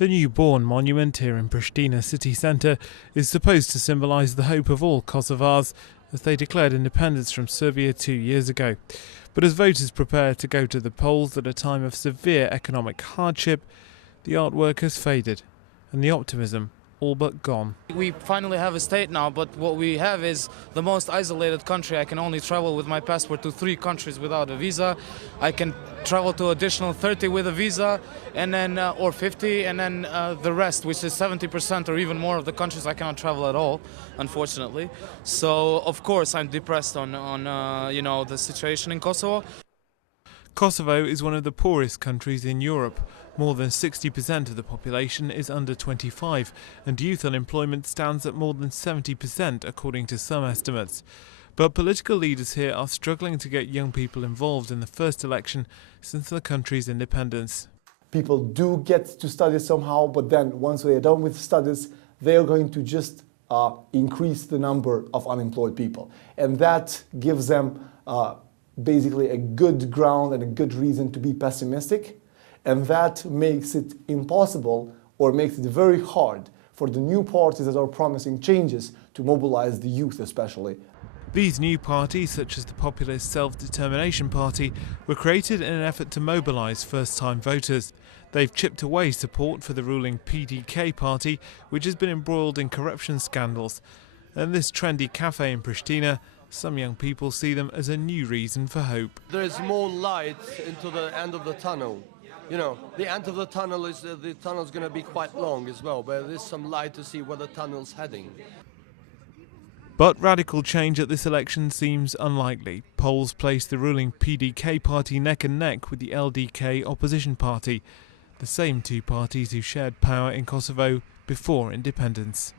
The newborn monument here in Pristina city centre is supposed to symbolise the hope of all Kosovars as they declared independence from Serbia 2 years ago. But as voters prepare to go to the polls at a time of severe economic hardship, the artwork has faded and the optimism all but gone. We finally have a state now, but what we have is the most isolated country. I can only travel with my passport to 3 countries without a visa. I can travel to additional 30 with a visa, and then or 50, and then the rest, which is 70% or even more of the countries, I cannot travel at all, unfortunately. So of course I'm depressed on the situation in Kosovo. Kosovo is one of the poorest countries in Europe. More than 60% of the population is under 25, and youth unemployment stands at more than 70% according to some estimates. But political leaders here are struggling to get young people involved in the first election since the country's independence. People do get to study somehow, but then once they are done with studies, they are going to just increase the number of unemployed people. And that gives them basically a good ground and a good reason to be pessimistic. And that makes it impossible, or makes it very hard, for the new parties that are promising changes to mobilize the youth especially. These new parties, such as the populist Self-Determination Party, were created in an effort to mobilise first-time voters. They've chipped away support for the ruling PDK party, which has been embroiled in corruption scandals. And this trendy cafe in Pristina, some young people see them as a new reason for hope. There is more light into the end of the tunnel. You know, the end of the tunnel is going to be quite long as well, but there is some light to see where the tunnel's heading. But radical change at this election seems unlikely. Polls place the ruling PDK party neck and neck with the LDK opposition party, the same 2 parties who shared power in Kosovo before independence.